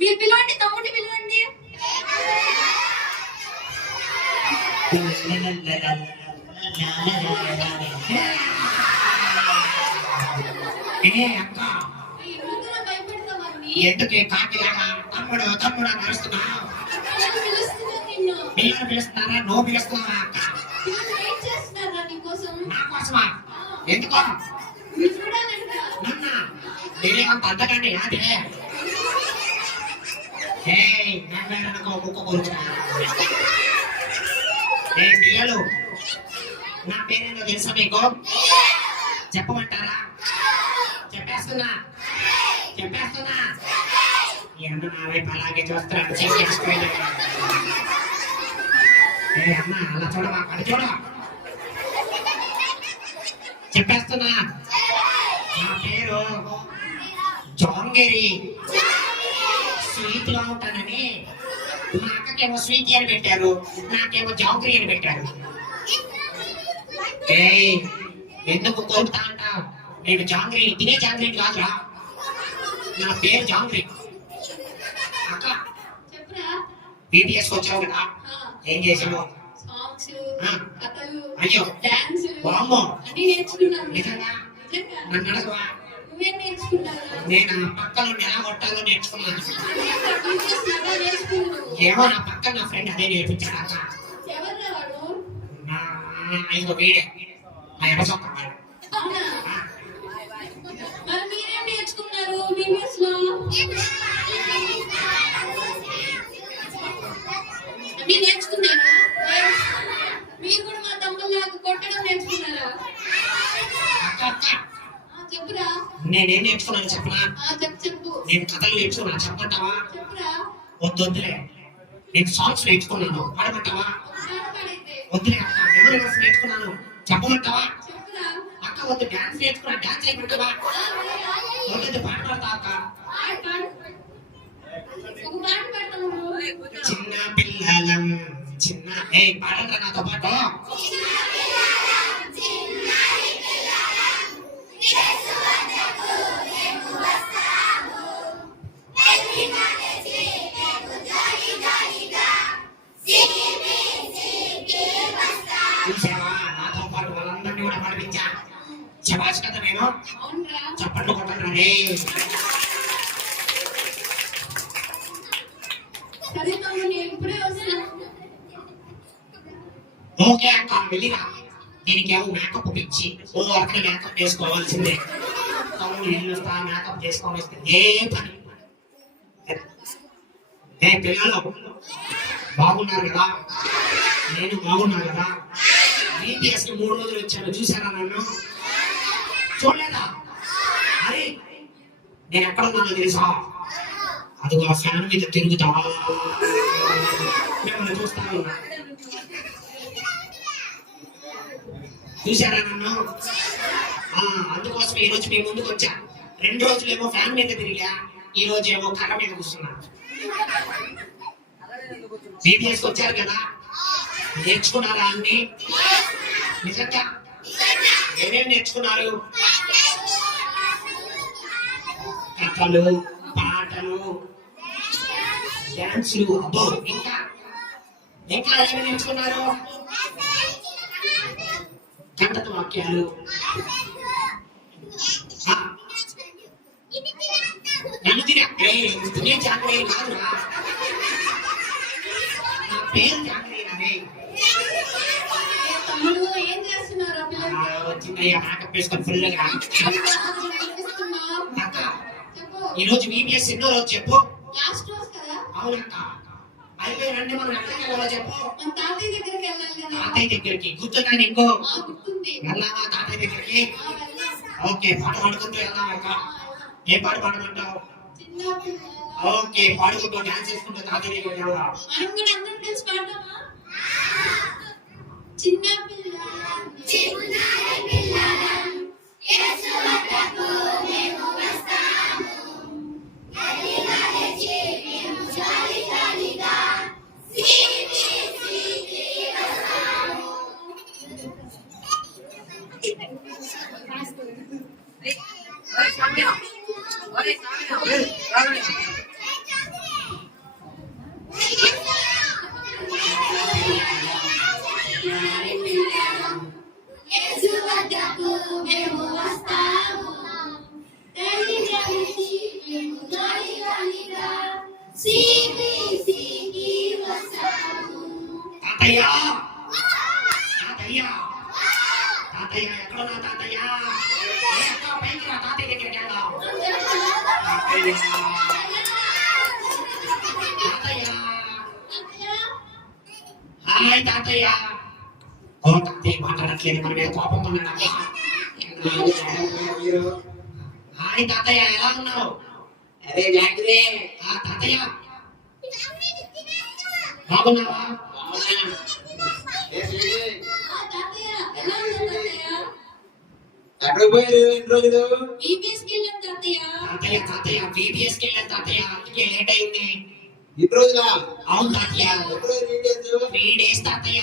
మీరు పిలవండి, తమ్ముడిని పిలవండి. అక్క ఎందుకు భయపడతావని? ఎందుకే కాకిలాగా తమ్ముడు తమ్ముడు అని అరుస్తున్నావు? పిల్లలు పిలుస్తున్నారా? నువ్వు పిలుస్తున్నావా అక్క? ఏం చేస్తున్నారా నీకోసం? నా కోసమా? ఎందుకో నన్న నేనేమంత అంతకండి అదే పిల్లలు నా పేరేందో తెలుసా మీకు? చెప్పమంటారా? చెప్పేస్తున్నా ఈ అన్న నా వైపు అలాగే చూస్తున్నాడు. అన్న అలా చూడవా, అది చూడవా. చెప్పేస్తున్నా, నా పేరు జాంగిరి. స్వీట్ గా ఉంటానని మా అక్కకేమో స్వీట్ అని పెట్టారు, నాకేమో జాంగిరి అని పెట్టారు. ఎందుకు కోరుతా అంటావు? నేను జాంగిరి తినే జాంగిరి కాదురా, నా పేరు జాంగిరి. అక్క బీటీఎస్ వచ్చావు కదా, ఏం చేసావు? అయ్యో వామ్మో, నిజంగా నన్ను అడగవా? నేను ఆ పక్కలో ఎలా కొట్టాలో నేర్చుకున్నాను. ఏమో నా పక్కన నా ఫ్రెండ్ అదే నేర్పించాడు అక్క. ఇంకో వీడే నా ఎవరు నేర్చుకున్నారు. నేర్చుకున్నారా? మీరు కూడా మా తమ్ముళ్ళకు కొట్టడం నేర్చుకున్నారా? చెప్పురా. నేనేం నేర్చుకున్నాను చెప్పనా? చెప్పు. నేను కథలు నేర్చుకున్నాను, చెప్పమంటావా? చెప్పురా. వద్దులే, నేను సాంగ్స్ నేర్చుకున్నాను, పాడమంటావా? వద్దులే అక్క, మెమరీస్ నేర్చుకున్నాను, చెప్పమంటావా? అక్క వద్దు, డాన్స్ నేర్చుకున్నా, డాన్స్ చేయమంటావా? వద్దు, పాట పాడతా అక్క. చిన్న పిల్లలం చిన్న పాడంతా నాతో పాటు. చూసావా, నాతో పాటు వాళ్ళందరినీ కూడా పాడిపించా. శబాష్ కదా, నేను చప్పట్లు కొట్టండి. ఓకే అక్క, వెళ్ళిరా. దీనికేమో మేకప్ పిచ్చి, ఓ అక్కడ మేకప్ చేసుకోవాల్సిందే. తమ్ముడు ఇల్లు వస్తా, మేకప్ చేసుకోవాలి వస్తే ఏ పని. పిల్లలు బాగున్నారు కదా? నేను బాగున్నా కదా? బీటీఎస్ 3 రోజులు వచ్చాను, చూసారా నన్ను? చూడలేదా? అరే నేను ఎక్కడ ఉన్నానో తెలుసా? అది ఆ ఫ్యాన్ మీద తిరుగుతా మిమ్మల్ని చూస్తా ఉన్నా. చూసారా నన్ను? అందుకోసం ఈ రోజు మీ ముందుకు వచ్చా. 2 రోజులేమో ఫ్యాన్ మీద తిరిగా, ఈ రోజు ఏమో కర్ర మీద కూర్చున్నా. బీటీఎస్ వచ్చారు కదా, నేర్చుకున్నారా అన్ని? నిజంగా ఏమేమి నేర్చుకున్నారు? కథలు, పాటలు, డాన్సులు, అబ్బో ఇంకా ఏమేమి నేర్చుకున్నారు? గంటత వాక్యాలు, తినే జాగ్రత్త కాదురా, నా పేరు జాగ్రత్త. వచ్చిందయ్యా మేకప్ వేసుకొని ఫుల్గా. ఈ రోజు బీటీఎస్ ఎన్నో రోజు చెప్పు? అవునక్క. అయితే రండి, మనం ఎక్కడికి వెళ్ళాలో చెప్పు? తాతయ్య దగ్గరికి. గుర్తుందా నీకు? వెళ్దామా తాతయ్య దగ్గరికి? ఓకే, పాట పాడుకుంటూ వెళ్దాం అక్క. ఏ పాట పాడమంటావు? ఓకే, పాడుకుంటూ డాన్స్ చేసుకుంటూ తాతయ్య దగ్గరికి వెళ్దాం. సిబిసికి వస్తాము. తాతయ్య తాతయ్య తాతయ్య ఎక్కడున్నా తాతయ్య? ఏ అక్క పైకి రా, తాతయ్య దగ్గరికి వెళ్దాం. తాతయ్య తాతయ్య హాయ్ తాతయ్య. ఓ తాతయ్య మాట్లాడట్లేదు, మన మీద కోపం ఉన్నాడు. హాయ్ తాతయ్య, ఎలా ఉన్నావు? అరే జాగ్రే, తాతయ్య బాగున్నావా? ఏ స్వీటీ, తాతయ్య ఎలా ఉన్నారు తాతయ్య? ఎక్కడికి పోయారు ఎన్ని రోజులు? ఈబీఎస్కి వెళ్ళాం తాతయ్య. తాతయ్య తాతయ్య VBS కి వెళ్ళాను తాతయ్య, అందుకే లేట్ అయింది. ఇన్ని రోజులా? అవును తాతయ్య, ఎప్పుడు 3 days? 3 days తాతయ్య.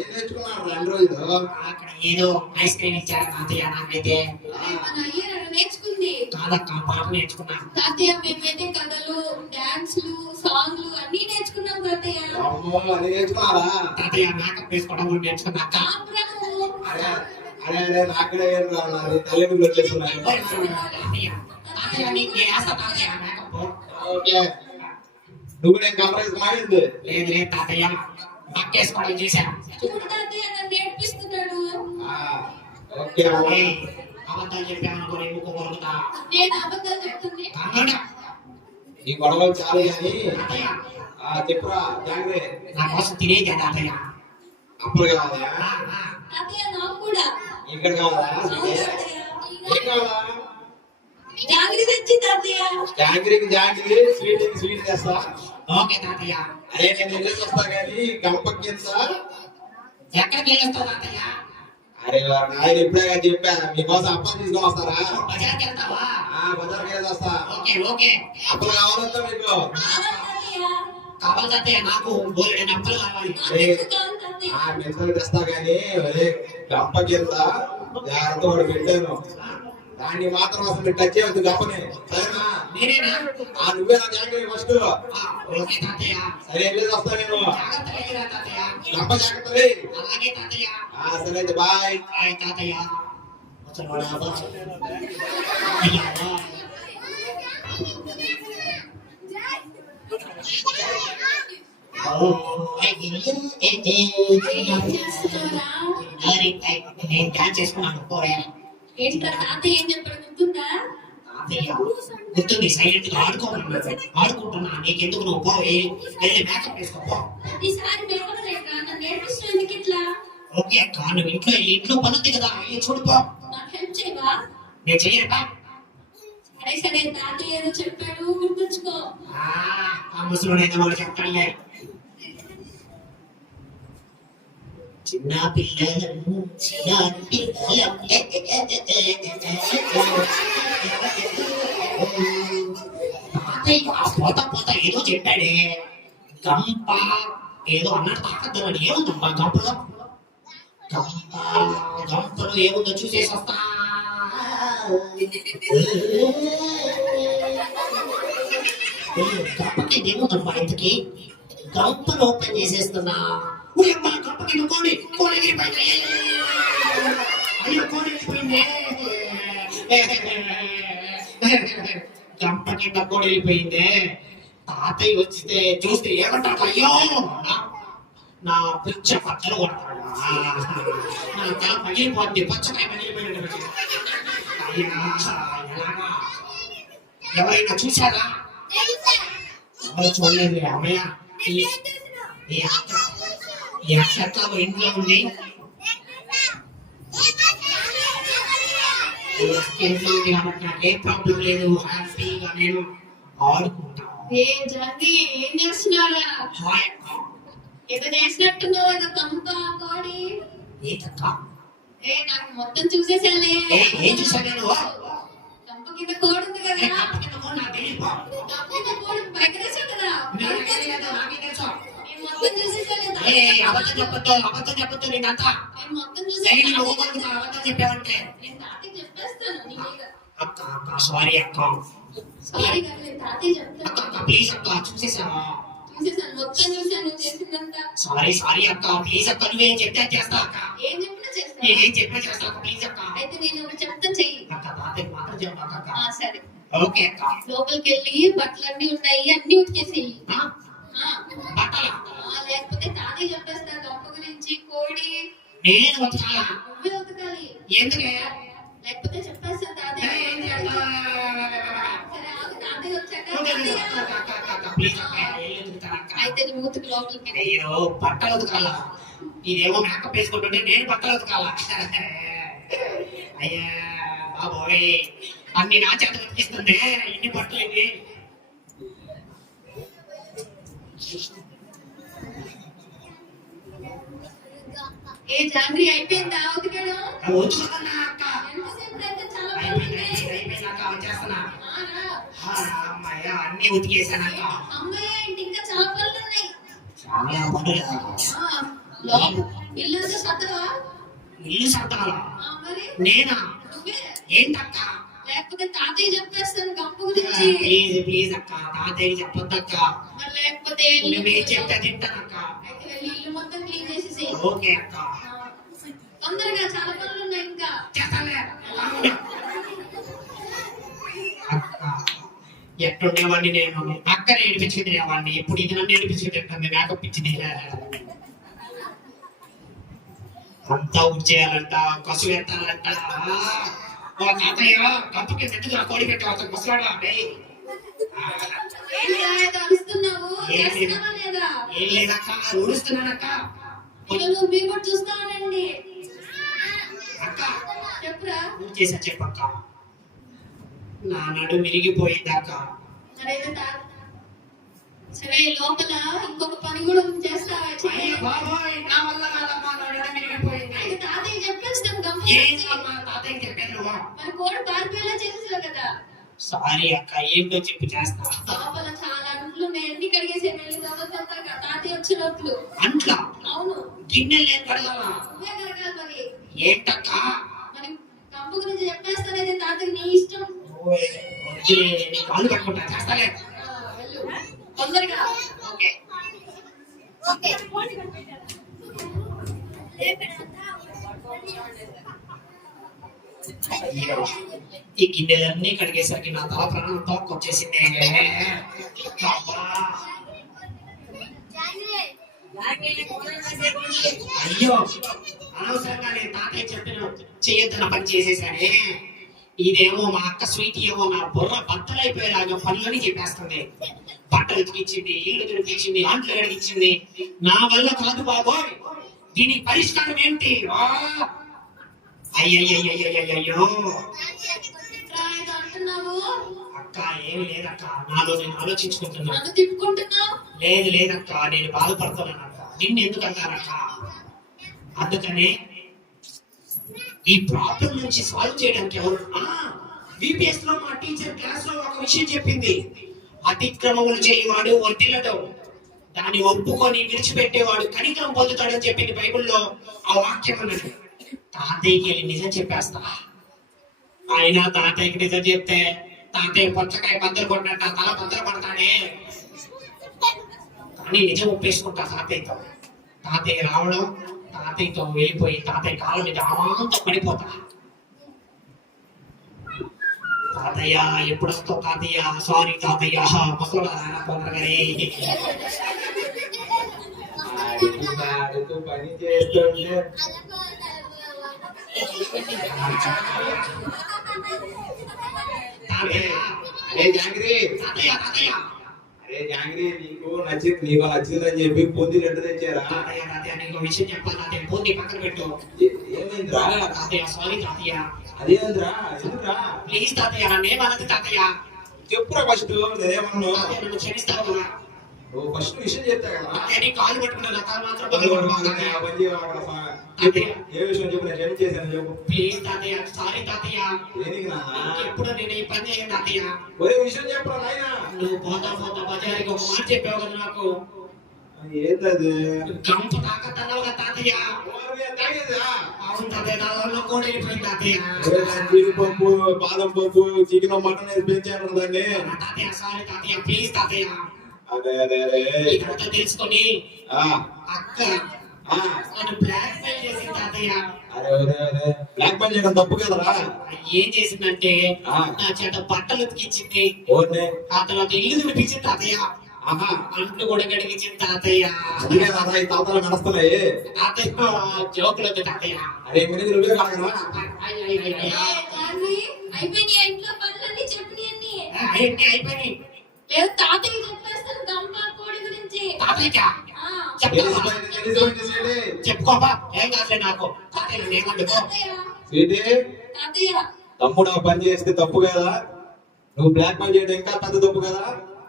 ఏం నేర్చుకున్నారు 2 రోజులు? అక్కడ ఏదో ఐస్ క్రీమ్ ఇచ్చారు తాతయ్య నాకైతే. మన అయ్యర్ నేర్చుకుంది కాదక్క, పాట నేర్చుకున్నా. తాతయ్య. మేమైతే కథలు, డాన్స్లు, సాంగ్లు అన్ని నేర్చుకున్నాం తాతయ్య. అమ్మో, అది నేర్చుకున్నారా? తాతయ్య మేకప్ వేసుకోవడం కూడా నేర్చుకున్నా అక్క. ఆపురాము. అరే అరే అరే, నాకుడే ఏం రావాలి, తల్లిదండ్రులు వచ్చేస్తున్నారు. తాతయ్య తాతయ్య నీకు వేస్తా తాతయ్య మేకప్. ఓకే, నువ్వు నేను కంప్రైజ్ మారింది. లేదు లేదు తాతయ్య, మక్కేసుకోవడం చేశాను. చూడు తాతయ్య నన్ను నేర్పిస్తున్నాడు. ఓకే ఏయ్, అబద్ధాలు చెప్పామనుకో ఎముకో కొరుకుతా. నేను అబద్ధాలు చెప్తుంది. కన్నడ ఈ గొడవలు చాలు కానీ తాతయ్య చెప్పురా జాగ్రే. నా కోసం తినేదే తాతయ్య. అప్పుడు కావాలా? తాతయ్య నాకు కూడా. ఇక్కడ కావాలా? అవును ఏం తాతయ్య. కావాలా? జాగ్రత్త తెచ్చి తాతయ్య. జాగ్రీకి జాగ్రీ, స్వీట్ స్వీట్ చేస్తా. ఓకే తాతయ్య. అరే నేను వెళ్ళేసి వస్తా కానీ గంపకింత. ఎక్కడికి వెళ్ళొస్తావు తాతయ్య? అరే వారు నాయన ఇప్పుడే కానీ చెప్పాను, మీకోసం అప్పలు తీసుకొని వస్తారా? బజార్కి వెళ్తావా? బజార్కి వెళ్ళేసి వస్తా. Okay okay. అప్పులు కావాలంతా మీకు? కావాలి తాతయ్య. కావాలి తాతయ్య, నాకు బోలెడు అప్పులు కావాలి. నాకు ఎందుకు కావాలి తాతయ్య? మెంతలు తెస్తా కానీ ఒరే గంపకింత జాగ్రత్త వాడు పెట్టాను, దాన్ని మాత్రం అసలు మీరు టచ్ చేయవద్దు గంపని, సరేనా? నేనేనా? నువ్వే నా జాగ్రీ ఫస్ట్. ఓకే తాతయ్య. సరే వెళ్ళేసి వస్తా నేను. జాగ్రత్తగా వెళ్ళిరా తాతయ్య. గంప జాగ్రత్త రే. అలాగే తాతయ్య. సరే అయితే బాయ్. హాయ్ తాతయ్య. అసలు వాడు అబ్బా. అయ్యా, బాయ్. ఏం చేస్తున్నారా? నేను డాన్స్ చేసుకున్నాను పోయా. ఏంట్రా తాతయ్య ఏం చెప్పాడు గుర్తుందా? తాతయ్య గుర్తుంది, సైలెంట్ గా ఆడుకుంటున్నా. నీకెందుకు, నువ్వు పోయి వెళ్ళి మేకప్ వేసుకోపో. ప్రతిసారి మేకప్ లేక నన్ను నేర్పిస్తున్నందుకు ఇట్లా. ఓకే అక్క, నువ్వు ఇంట్లో పనుంది కదా, వెళ్ళి చూడుకో. నాకు హెల్ప్ చేయవా? నేను చెయ్యరా? సరే సరే, తాతయ్య ఏదో చెప్పాడు గుర్తుంచుకో. ఆ ముసలుడైన వాడు చెప్తానులే. చిన్న పిల్లలను చిన్నారి పిల్లలం పోత ఏదో చెప్పాడే, గంప ఏదో అన్నాడు తాకద్దు అని. ఏముందమ్మా గంపలో? గంపలో ఏముందో చూసేసి వస్తా. గంపకి ఏముందమ్మా ఇంతకి? గంపను ఓపెన్ చేసేస్తున్నా. గంపకి కోడి వెళ్ళిపోయింది. అయ్యో కోడి వెళ్ళిపోయింది. గంప కింద కోడి వెళ్ళిపోయింది. తాతయ్య వచ్చితే చూస్తే ఏమంటాడు? అయ్యో నా పిచ్చ పచ్చలు కొడతాడు, నా తల పగిలిపోద్ది, పచ్చకాయ పగిలిపోయినట్టు. అయ్యా ఎలాగా? ఎవరైనా చూశారా? ఎవరు చూడలేదు అమ్మయ్య. ఈ అక్షత్లో ఇంట్లో ఉంది, కాబట్టి నాకు ఏ ప్రాబ్లం లేదు, హ్యాపీగా నేను ఆడుకుంటాను. ఏ జాతి ఏం చేస్తున్నారా? హాయ్ అక్క. ఏదో చేసినట్టున్నావు, ఏదో కంప కోడి. ఏంటక్క? నాకు మొత్తం చూసేసాలే. ఏం చూసాను నేను? కంప కింద కోడి ఉంది కదా, గంప కింద కోడి నాకు తెలియదు. కంప కింద కోడి బయటకు కదా. నాకే తెలియదు, నాకే తెలుసు. నేను మొత్తం చూసేసాలే. అబద్ధం చెప్పొద్దు నేనంతా. నేను మొత్తం సైని చూసేసాను. లోపలికి అబద్ధం చెప్పావంటే నేను తాతయ్య చెప్పేస్తాను నీ మీద. అక్క సారీ అక్క. సారీ కాదు, నేను తాతయ్య చెప్తాను. అక్క ప్లీజ్ అక్క, చూసేసావా? చూసేసాను, మొత్తం చూసాను నువ్వు చేసిందంతా. సారీ అక్క, ప్లీజ్ అక్క, నువ్వేం చెప్తే చేస్తా అక్క. ఏం చెప్పినా చేస్తాను. ఏం చెప్పినా చేస్తా అక్క, ప్లీజ్ అక్క. అయితే నేను ఒకటి చెప్తా చెయ్యి. అక్క తాతయ్య మాత్రం చెప్పాక అక్క. సరే. ఓకే అక్క. లోపలికి వెళ్ళి బట్టలన్నీ ఉన్నాయి అన్ని ఉతికేసేయి. ఆ? బట్టల లేకపోతే తాతయ్య చెప్పేస్తారు గంప గురించి. కోడి నేను ఉతకాలా? నువ్వే ఉతకాలి. ఎందుకే? లేకపోతే చెప్పేస్తారు తాతయ్య. ఏం చేస్తా? సరే ఆగు, తాతయ్య వచ్చాక ప్లీజ్ అక్క, ఏం ఉతుకుతాను అక్క? అయితే నువ్వు ఉతుకు లోపలికి వెళ్ళి. అయ్యో బట్టలు ఉతకాలా? ఇదేమో మేకప్ వేసుకుంటుంటే నేను బట్టలు ఉతకాలా? అయ్యా బాబోయ్, అన్ని నా చేత ఉతికిస్తుంటే ఎన్ని బట్టలు ఇవి? ఏ జాంగ్రీ అయిపోయిందా ఉతికడం? ఉతుకుతున్నా అక్క. ఎంతసేపు అయితే చాలా అయిపోయింది బాగుంది. అయిపోయింది అక్క, వచ్చేస్తున్నా. రా. అమ్మాయ అన్ని ఉతికేసాను అక్క. అమ్మయ్య ఇంటి ఇంకా చాలా పనులు ఉన్నాయి. చాలా పనులు. ఇల్లంతా సత్తవా? ఇల్లు సర్దాలా? మరి నేనా? నువ్వే. ఏంటక్క? లేకపోతే తాతయ్య చెప్పేస్తాను గంప గురించి. ప్లీజ్ ప్లీజ్ అక్క, తాతయ్య చెప్పొద్దక్క. మరి లేకపోతే నువ్వేం చెప్తే తింటానక్క. అయితే వెళ్ళి ఇల్లు మొత్తం క్లీన్ చేసేసి. ఓకే అక్క. తొందరగా చాలా పనులు ఉన్నాయి ఇంకా. చేస్తాలే. అక్క ఎట్టుండేవాడిని నేను? అక్కని ఏడిపించుకునేవాడిని. ఇప్పుడు ఇది నన్ను ఏడిపించుకుంటుంది. మేకప్ ఇచ్చింది. అంతా ఉచ్చేయాలంట, కసు ఎత్తాలంట. ఓ తాతయ్య కప్పుకి మెట్టుగా కోడి పెట్టవచ్చు ముసలాడా? ఏంటి ఏదో అరుస్తున్నావు? ఏం లేదు. చేస్తున్నావా లేదా? ఏం లేదక్క, ఊడుస్తున్నానక్క. పిల్లలు మీరు కూడా చూస్తానండి. అక్క చెప్పురా. నువ్వు చేసా చెప్పక్క. నా నడు విరిగిపోయిందక్క. మరైతే సరే లోపల ఇంకొక పని కూడా చేస్తావా? అయ్య బాబోయ్, నా వల్ల కాదమ్మా, నా నడు విరిగిపోయింది. అయితే తాతయ్య చెప్పేస్తాం గంప ఏం గురించి. అమ్మా తాతయ్యకి చెప్పాను నువ్వు? మన కోడి పారిపోయేలా చేసేసావు కదా. సారీ అక్క, ఏంటో చెప్పు చేస్తా. లోపల చాలా అంట్లు ఉన్నాయి, అన్ని కడిగేసే వెళ్ళి తొందరగా తాతయ్య వచ్చే లోపల. అంట్లా? అవును, గిన్నెలు నేను కడగాలా? నువ్వే కడగాలి. మరి ఏంటక్క? మరి గంప గురించి చెప్పేస్తానైతే తాతయ్య నీ ఇష్టం. వద్దులే, నీ కాళ్ళు పట్టుకుంటా, చేస్తాలే. వెళ్ళు తొందరగా. ఓకే. అయ్యో, ఈ గిన్నెలన్నీ కడిగేసరికి నా తల ప్రాణం తోక్కొచ్చేసింది. అబ్బా. అయ్యో, అనవసరంగా నేను తాతయ్య చెప్పిన చెయ్యొద్దన్న పని చేసేసానే. ఇదేమో మా అక్క స్వీట్ ఏమో నా బుర్ర బట్టలైపోయేలాగా పనులని చెప్పేస్తుంది. బట్టలు ఉతికిచ్చింది, ఇల్లు తుడికిచ్చింది, అంట్లు కడిగించింది. నా వల్ల కాదు బాబోయ్, దీనికి పరిష్కారం ఏంటి? అయ్యయ్యో ఏదో అంటున్నావు? అక్క ఏమి లేదక్క, నాలో నేను ఆలోచించుకుంటున్నా. నన్ను తిప్పుకుంటున్నావు? లేదక్క, నేను బాధపడుతున్నాను అక్క. నిన్ను ఎందుకు అంటానక్క? అందుకనే ఈ ప్రాబ్లం నుంచి సాల్వ్ చేయడానికి ఎవరు? విపిఎస్ లో మా టీచర్ క్లాస్ లో ఒక విషయం చెప్పింది. అతిక్రమములు చేయవాడు వర్ధిల్లడు, దాన్ని ఒప్పుకొని విడిచిపెట్టేవాడు కనికరం పొందుతాడని చెప్పింది బైబిల్లో. ఆ వాక్యం ఉన్నది. తాతయ్యకి వెళ్ళి నిజం చెప్పేస్తా. అయినా తాతయ్యకి నిజం చెప్తే తాతయ్య పొచ్చకాయ బద్దలు కొట్టినట్టు తల బద్దలు పడతాడే. కానీ నిజం ఒప్పేసుకుంటా తాతయ్యతో. తాతయ్య రావడం, తాతయ్యతో వెళ్ళిపోయి తాతయ్య కాళ్ళ మీద అమాంతం పడిపోతా. తాతయ్య ఎప్పుడు వస్తావు తాతయ్య? సారీ తాతయ్య, ముసలా తొందరగానే. ఆడుతూ పని చేస్తుంటే తాతయ్య, అరే జాంగ్రీ, తాతయ్య, తాతయ్య, అరే జాంగ్రీ, నీకు నచ్చిందని చెప్పి పొంది లెటర్ తెచ్చారా? తాతయ్య, తాతయ్య, నీకు విషయం చెప్పాలి తాతయ్య. పోనీ పక్కన పెట్టు. ఏమైందిరా? తాతయ్య సారీ తాతయ్య. అదేంద్రా, ఎందుకురా? ప్లీజ్ తాతయ్య, నన్నేమన్నది తాతయ్య. చెప్పురా ఫస్ట్, నేనేమన్నా? తాతయ్య, నన్ను క్షమిస్తావు కదా? నువ్వు ఫస్ట్ విషయం చెప్తా కదా. తాతయ్య, నీ కాలు పట్టుకున్నా నా కాలు మాత్రం పని పగలగొట్టకు కొట్టుకుంటానే, తాతయ్య. ఆ పని చేయవాడు అసలు. చెప్పు, ఏ విషయం చెప్పు, నేను క్షమించి చేశాను చెప్పు. ప్లీజ్ తాతయ్య, సారీ తాతయ్య. దేనికి నాన్న? ఎప్పుడు నేను ఈ పని చేయను తాతయ్య. ఒరే విషయం చెప్పురా నాయనా. నువ్వు పోతా బజారికి ఒక మాట చెప్పావు కదా నాకు. ఏంటది? గంప తాకత్తన్నావు కదా తాతయ్య. తాగేదా? అవును తాతయ్య, నా వల్ల కూడా వెళ్ళిపోయింది తాతయ్య. జీడిపప్పు, బాదం పప్పు, చికెన్, మటన్ వేసి పెంచాను దాన్ని. తాతయ్య సారీ తాతయ్య, ప్లీజ్ తాతయ్య. అదే అదే అదే. ఇదంతా తెలుసుకొని ఆ, అక్క ఆ, నన్ను బ్లాక్ మెయిల్ చేసింది తాతయ్య. అరే అరే అరే బ్లాక్ మెయిల్ చేయడం తప్పు కదరా. ఏం చేసిందంటే ఆ. నా చేత బట్టలు ఉతికించింది, ఓర్నే. ఆ తర్వాత ఇల్లు తుడిపించింది తాతయ్య, ఆహా. అంట్లు కూడా గడిగించింది తాతయ్య. అందుకే తాత ఈ తాతలు నడుస్తున్నాయి. తాతయ్య జోకులు వద్దు తాతయ్య. అరే ముందు నువ్వే కాగరా. అయ్ అయ్ అయ్ అయ్. జాన్వి, అయిపోయినాయి ఇంట్లో పనులన్నీ చెప్పినవన్నీ. అయిపోయినాయి. లేదు తాతయ్య చెప్పేస్తాను గంప కోడి గురించి. తాతయ్యకా? ఆ, చెప్పుకోపా, ఏం కాదులే నాకు. తాతయ్య నన్ను ఏమంటుకో. తాతయ్య స్వీటీ, తాతయ్య తమ్ముడు ఆ పని చేస్తే తప్పు కదా. నువ్వు బ్లాక్ మెయిల్ చేయడం ఇంకా పెద్ద తప్పు కదా.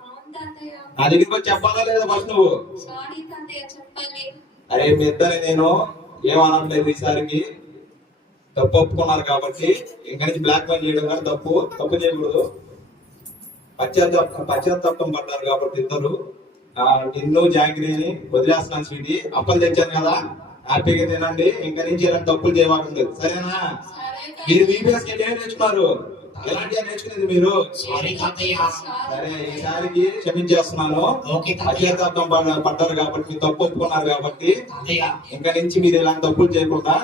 అవును తాతయ్య. నా దగ్గరికి వచ్చి చెప్పాలా లేదా ఫస్ట్ నువ్వు? సారీ తాతయ్య చెప్పాలి. అరే మీ ఇద్దరు నేను ఏమనట్లేదు, ఈసారికి తప్పు ఒప్పుకున్నారు కాబట్టి ఇంకా నుంచి బ్లాక్ మెయిల్ చేయడం కానీ తప్పు చేయకూడదు. పశ్చాత్తాపం పడ్డారు కాబట్టి ఇద్దరు. నిన్ను జాగ్రత్తని వదిలేస్తున్నాను స్వీటీ. అప్పలు తెచ్చాను కదా, హ్యాపీగా తినండి. ఇంకా నుంచి ఇలాంటి తప్పులు చేయవాకుండదు, సరేనా? సరే మీరు వీపీఎస్ ఏం నేర్చుకున్నారు? ఎలాంటి నేర్చుకునేది మీరు? సారీ తాతయ్య. సరే ఈసారికి క్షమించేస్తున్నాను. ఓకే తాతయ్య. పశ్చాత్తాపం పడ్డారు కాబట్టి మీరు తప్పు ఒప్పుకున్నారు కాబట్టి తాతయ్య. ఇంకా నుంచి మీరు ఇలాంటి తప్పులు చేయకుండా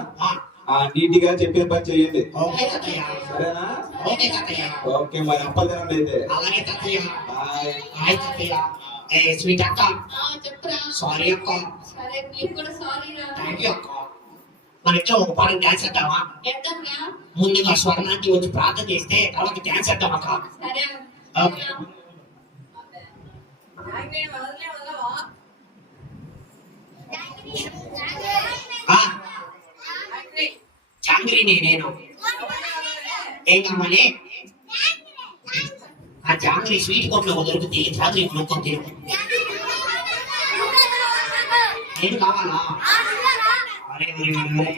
నీట్ గా చెప్పిన పని చేయండి, ఓకే తాతయ్య. సరేనా? ఓకే తాతయ్య. ఓకే మరి అప్పలు తినండి అయితే. అలాగే తాతయ్య. బాయ్. హాయ్ తాతయ్య. ఏ స్వీట్ అక్క, ఆ, చెప్పురా. సారీ అక్క. సరే నీకు కూడా సారీ రా. థ్యాంక్ యూ అక్క. మన ఇంట్లో ఒక పాట డాన్స్ చేద్దామా? ఎద్దాంరా. ముందుగా స్వర్ణానికి వచ్చి ప్రార్థన చేస్తే తర్వాత డాన్స్ చేద్దాం అక్క. సరే ఓకే. ఆ, చాంద్రిని నేను. ఏం కావాలి? ఆ చాంద్రి స్వీట్ కొట్లో దొరుకుతుంది, చాంద్రి కొనుక్కొని తిను. ఏం కావాలా? అరే అరే అరే.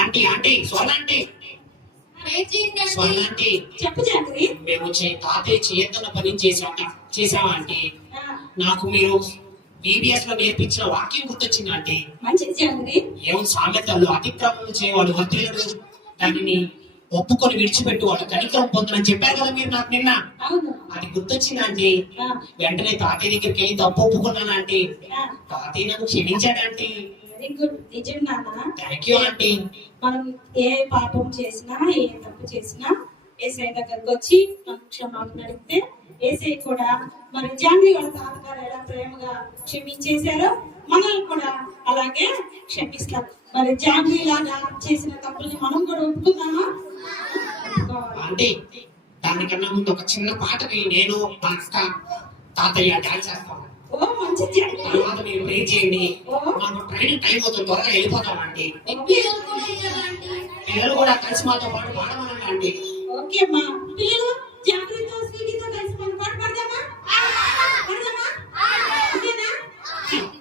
ఆంటీ ఆంటీ స్వర్ణ ఆంటీ, స్వర్ణ ఆంటీ, చెప్పు జాగ్రి. మేము తాతయ్య చేయొద్దన్న పని చేసామా ఆంటీ? నాకు మీరు BBS లో నేర్పించిన వాక్యం గుర్తొచ్చింది ఆంటీ. మంచిది జాగ్రి. ఏం సామెతలు అతిక్రమం చేయవాడు వర్తిల్లడు, దానిని ఒప్పుకొని విడిచిపెట్టువాడు కనికరం పొందునని చెప్పారు కదా మీరు నాకు నిన్న. అవును. అది గుర్తొచ్చింది ఆంటీ. వెంటనే తాతయ్య దగ్గరికి వెళ్ళి తప్పు ఒప్పుకున్నాను ఆంటీ. తాతయ్య నన్ను క్షమించాడు ఆంటీ. Very good. నిజం నాన్న. Thank you aunty. మనం ఏ పాపం చేసినా ఏ తప్పు చేసినా ఏసఐ దగ్గరకు వచ్చి మనం క్షమాపణ అడిగితే ఏసఐ కూడా మరి జాంగ్రీ వాళ్ళ తాతగారు ఎలా ప్రేమగా క్షమించేశారో మనల్ని కూడా అలాగే క్షమిస్తారు. మరి జాంగ్రీ లాగా చేసిన తప్పుల్ని మనం కూడా ఒప్పుకుందామా? ఆంటీ, దానికన్నా ముందు ఒక చిన్న పాటకి నేను మా అక్క తాతయ్య డాన్స్ చేస్తాను. ఓ మంచి జాంగ్రీ. తర్వాత మీరు ప్రే చేయండి. మాకు ట్రైన్ టైం అవుతుంది, త్వరగా వెళ్ళిపోతాం ఆంటీ. పిల్లలు కూడా ఇయ్యాలా ఆంటీ? పిల్లలు కూడా కలిసి మాతో పాటు పాడమనండి ఆంటీ. ఓకే అమ్మా. పిల్లలు జాంగ్రీతో స్వీటీతో కలిసి మనం పాట పాడదామా? పాడదామా? ఓకేనా?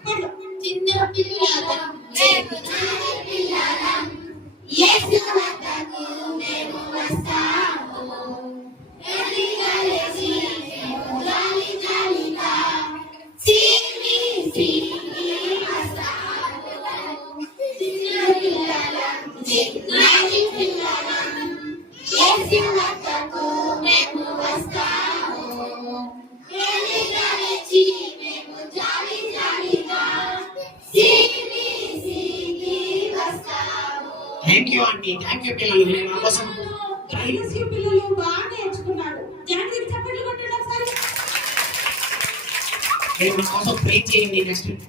పాడదాం. చిన్న పిల్లల యేసు వద్దకు మేము వస్తాము. ఎర్లీగా లేచి మేము జాలి జాలిగా సీని సీని వస్తాము. చిన్న పిల్లలం, చిన్నారి పిల్లలం, యేసు వద్దకు మేము వస్తాము. ఎర్లీగా లేచి మేము జాలి జాలిగా సీని సీని వస్తాము. Thank you aunty. Thank you పిల్లలు. నేను మా కోసం ఐఎస్యు పిల్లలు బాగా నేర్చుకున్నారు. జాంగ్రీకి చప్పట్లు కొట్టండి ఒకసారి. నేను మా కోసం ప్రే చేయండి.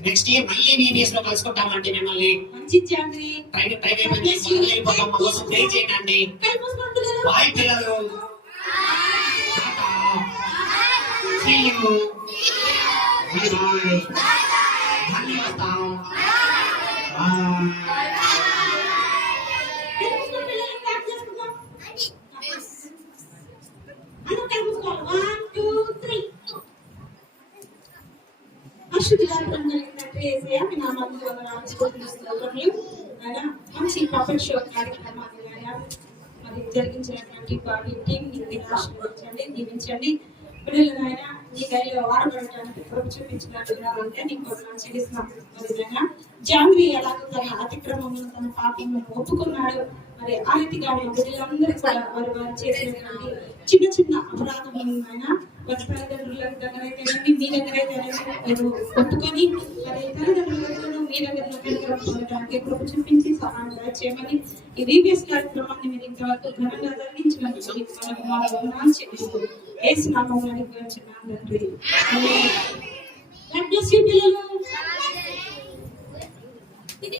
నెక్స్ట్ ఇయర్ మళ్ళీ BBS లో కలుసుకుంటామంటే మిమ్మల్ని. మంచి జాంగ్రీ. ట్రైన్ అయిపోయింది, త్వరగా వెళ్ళిపోతాం. మా కోసం ప్రే చేయండి ఆంటీ. కళ్ళు మూసుకోండి పిల్లలు. బాయ్ పిల్లలు. See you. Bye bye. ధన్యవాదాలు. Bye. కళ్ళు మూసుకోండి పిల్లలు. క్లాప్ చేసుకుందాం. అందరూ కళ్ళు మూసుకోవాలి. 1 2 3. పరిశుద్ధుడా ప్రేమగల తండ్రి యేసయ్య, మీ నామములో వందనాలు స్తుతిస్తున్నాము. నాయనా, మంచి పర్ఫెక్ట్ షో కార్యక్రమాన్ని నాయనా మరి జరిగించినటువంటి బాడీ టీం ని ఆశీర్వదించండి, దీవించండి. పిల్లలు నాయనా నీ గైలో వాడబడటానికి కృప చూపించినట్టుగా అంటే నీకు వందనాలు చెల్లిస్తున్నాను. విధంగా జాంగ్రీ ఎలాగో తన అతిక్రమములను తన పాపములను ఒప్పుకున్నాడు, మరి ఆ రీతిగా మా బిడ్డలందరూ కూడా వారు చేసినటువంటి చిన్న చిన్న అపరాధములను ఆయన వారి తల్లిదండ్రుల దగ్గరైతేనండి, మీ దగ్గరైతేనండి మీరు ఒప్పుకొని మరి తల్లిదండ్రుల దగ్గర మీ దగ్గర పొందడానికి కృప చూపించి సహాయం చేయమని ఈ VBS కార్యక్రమాన్ని మీరు ఇంతవరకు ఘనంగా జరిగించినందుకు మీకు మనకు వందనాలు చెల్లిస్తూ యేసు నామములో అడిగి వచ్చినాను తండ్రి. God bless you, పిల్లలు.